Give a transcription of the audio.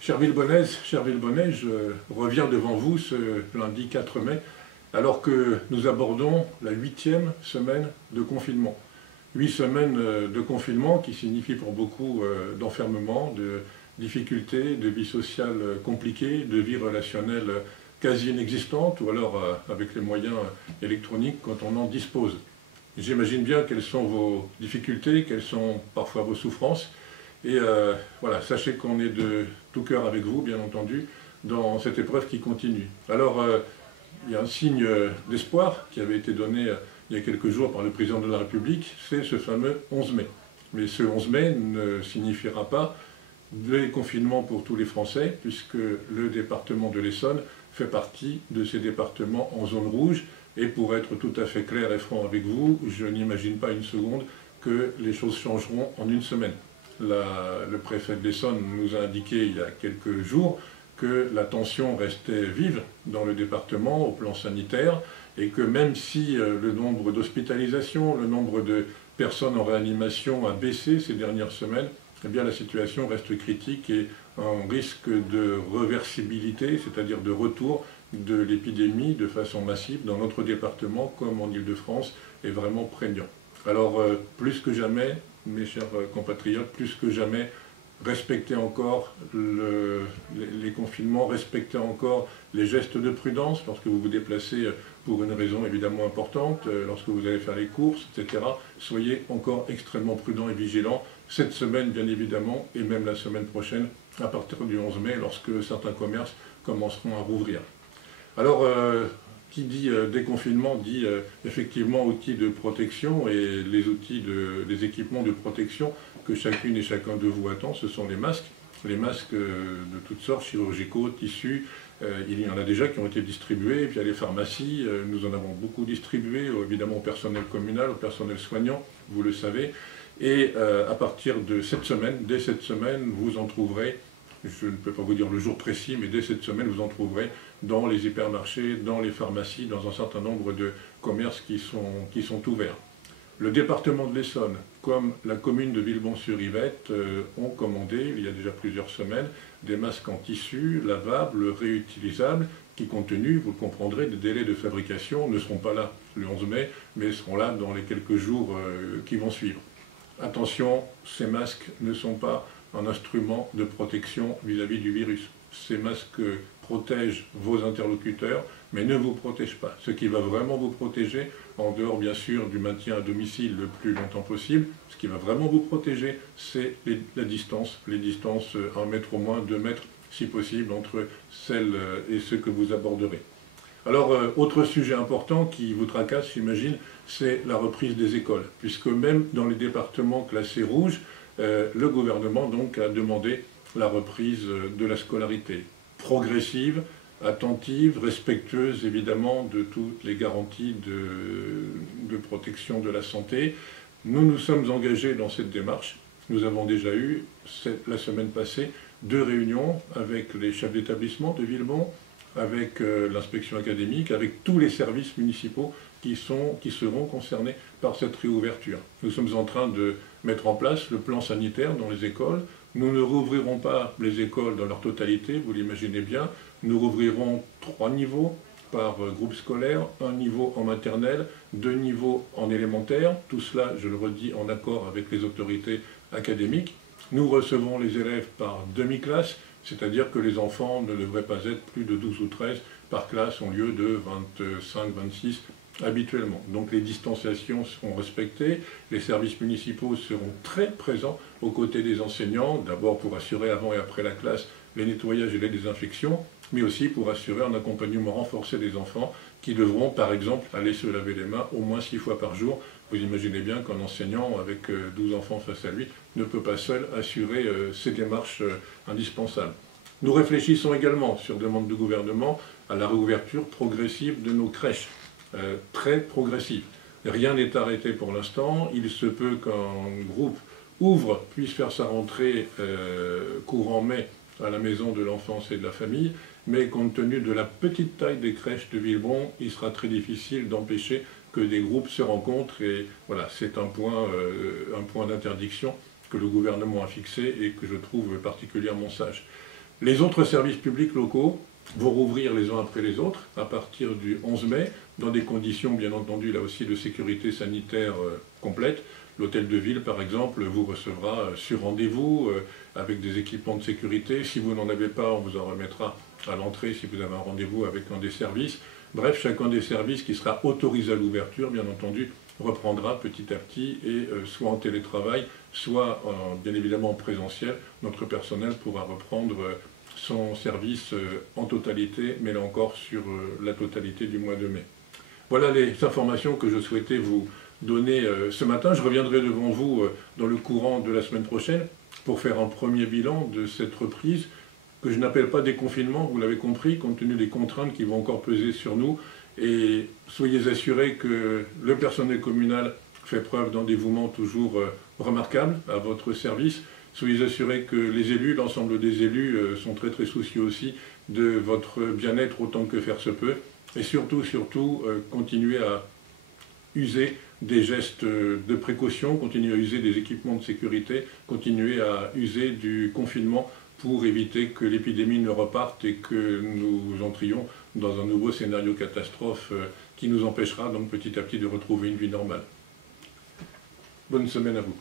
Cher Villebonnais, je reviens devant vous ce lundi 4 mai, alors que nous abordons la 8e semaine de confinement. 8 semaines de confinement qui signifient pour beaucoup d'enfermement, de difficultés, de vie sociale compliquée, de vie relationnelle quasi inexistante, ou alors avec les moyens électroniques quand on en dispose. J'imagine bien quelles sont vos difficultés, quelles sont parfois vos souffrances. Et voilà, sachez qu'on est de tout cœur avec vous, bien entendu, dans cette épreuve qui continue. Alors, il y a un signe d'espoir qui avait été donné il y a quelques jours par le président de la République, c'est ce fameux 11 mai. Mais ce 11 mai ne signifiera pas déconfinement pour tous les Français, puisque le département de l'Essonne fait partie de ces départements en zone rouge. Et pour être tout à fait clair et franc avec vous, je n'imagine pas une seconde que les choses changeront en une semaine. Le préfet de l'Essonne nous a indiqué il y a quelques jours que la tension restait vive dans le département au plan sanitaire et que même si le nombre d'hospitalisations, le nombre de personnes en réanimation a baissé ces dernières semaines, eh bien la situation reste critique et un risque de réversibilité, c'est-à-dire de retour de l'épidémie de façon massive dans notre département comme en Île-de-France est vraiment prégnant. Alors plus que jamais, mes chers compatriotes, plus que jamais, respectez encore les confinements, respectez encore les gestes de prudence lorsque vous vous déplacez pour une raison évidemment importante, lorsque vous allez faire les courses, etc. Soyez encore extrêmement prudents et vigilants cette semaine, bien évidemment, et même la semaine prochaine, à partir du 11 mai, lorsque certains commerces commenceront à rouvrir. Alors, qui dit déconfinement dit effectivement outils de protection, et les équipements de protection que chacune et chacun de vous attend, ce sont les masques de toutes sortes, chirurgicaux, tissus. Il y en a déjà qui ont été distribués via les pharmacies, nous en avons beaucoup distribué, évidemment au personnel communal, au personnel soignant, vous le savez, et à partir de cette semaine, dès cette semaine, vous en trouverez, je ne peux pas vous dire le jour précis, mais dès cette semaine, vous en trouverez dans les hypermarchés, dans les pharmacies, dans un certain nombre de commerces qui sont ouverts. Le département de l'Essonne, comme la commune de Villebon-sur-Yvette, ont commandé, il y a déjà plusieurs semaines, des masques en tissu, lavables, réutilisables, qui, compte tenu, vous le comprendrez, des délais de fabrication, ne seront pas là le 11 mai, mais seront là dans les quelques jours qui vont suivre. Attention, ces masques ne sont pas un instrument de protection vis-à-vis du virus. Ces masques protègent vos interlocuteurs, mais ne vous protègent pas. Ce qui va vraiment vous protéger, en dehors bien sûr du maintien à domicile le plus longtemps possible, ce qui va vraiment vous protéger, c'est la distance, les distances 1 mètre au moins, 2 mètres si possible, entre celles et ceux que vous aborderez. Alors, autre sujet important qui vous tracasse, j'imagine, c'est la reprise des écoles, puisque même dans les départements classés rouges, le gouvernement donc a demandé la reprise de la scolarité progressive, attentive, respectueuse évidemment de toutes les garanties de protection de la santé. Nous nous sommes engagés dans cette démarche. Nous avons déjà eu, la semaine passée, 2 réunions avec les chefs d'établissement de Villebon, avec l'inspection académique, avec tous les services municipaux qui seront concernés par cette réouverture. Nous sommes en train de mettre en place le plan sanitaire dans les écoles. Nous ne rouvrirons pas les écoles dans leur totalité, vous l'imaginez bien. Nous rouvrirons 3 niveaux par groupe scolaire, 1 niveau en maternelle, 2 niveaux en élémentaire. Tout cela, je le redis, en accord avec les autorités académiques. Nous recevrons les élèves par demi-classe, c'est-à-dire que les enfants ne devraient pas être plus de 12 ou 13 par classe au lieu de 25, 26 habituellement. Donc les distanciations seront respectées, les services municipaux seront très présents aux côtés des enseignants, d'abord pour assurer avant et après la classe les nettoyages et les désinfections, mais aussi pour assurer un accompagnement renforcé des enfants qui devront par exemple aller se laver les mains au moins 6 fois par jour. Vous imaginez bien qu'un enseignant avec 12 enfants face à lui ne peut pas seul assurer ces démarches indispensables. Nous réfléchissons également, sur demande du gouvernement, à la réouverture progressive de nos crèches. Très progressive. Rien n'est arrêté pour l'instant. Il se peut qu'un groupe puisse faire sa rentrée courant mai à la maison de l'enfance et de la famille, mais compte tenu de la petite taille des crèches de Villebon, il sera très difficile d'empêcher que des groupes se rencontrent, et voilà, c'est un point d'interdiction que le gouvernement a fixé et que je trouve particulièrement sage. Les autres services publics locaux vont rouvrir les uns après les autres à partir du 11 mai, dans des conditions bien entendu là aussi de sécurité sanitaire complète. L'hôtel de ville par exemple vous recevra sur rendez-vous avec des équipements de sécurité. Si vous n'en avez pas, on vous en remettra à l'entrée si vous avez un rendez-vous avec un des services. Bref, chacun des services qui sera autorisé à l'ouverture, bien entendu, reprendra petit à petit et soit en télétravail, soit bien évidemment en présentiel. Notre personnel pourra reprendre son service en totalité, mais là encore sur la totalité du mois de mai. Voilà les informations que je souhaitais vous donner ce matin. Je reviendrai devant vous dans le courant de la semaine prochaine pour faire un premier bilan de cette reprise que je n'appelle pas déconfinement, vous l'avez compris, compte tenu des contraintes qui vont encore peser sur nous. Et soyez assurés que le personnel communal fait preuve d'un dévouement toujours remarquable à votre service. Soyez assurés que les élus, l'ensemble des élus, sont très très soucieux aussi de votre bien-être autant que faire se peut. Et surtout, continuez à user des gestes de précaution, continuez à user des équipements de sécurité, continuez à user du confinement pour éviter que l'épidémie ne reparte et que nous entrions dans un nouveau scénario catastrophe qui nous empêchera donc petit à petit de retrouver une vie normale. Bonne semaine à vous.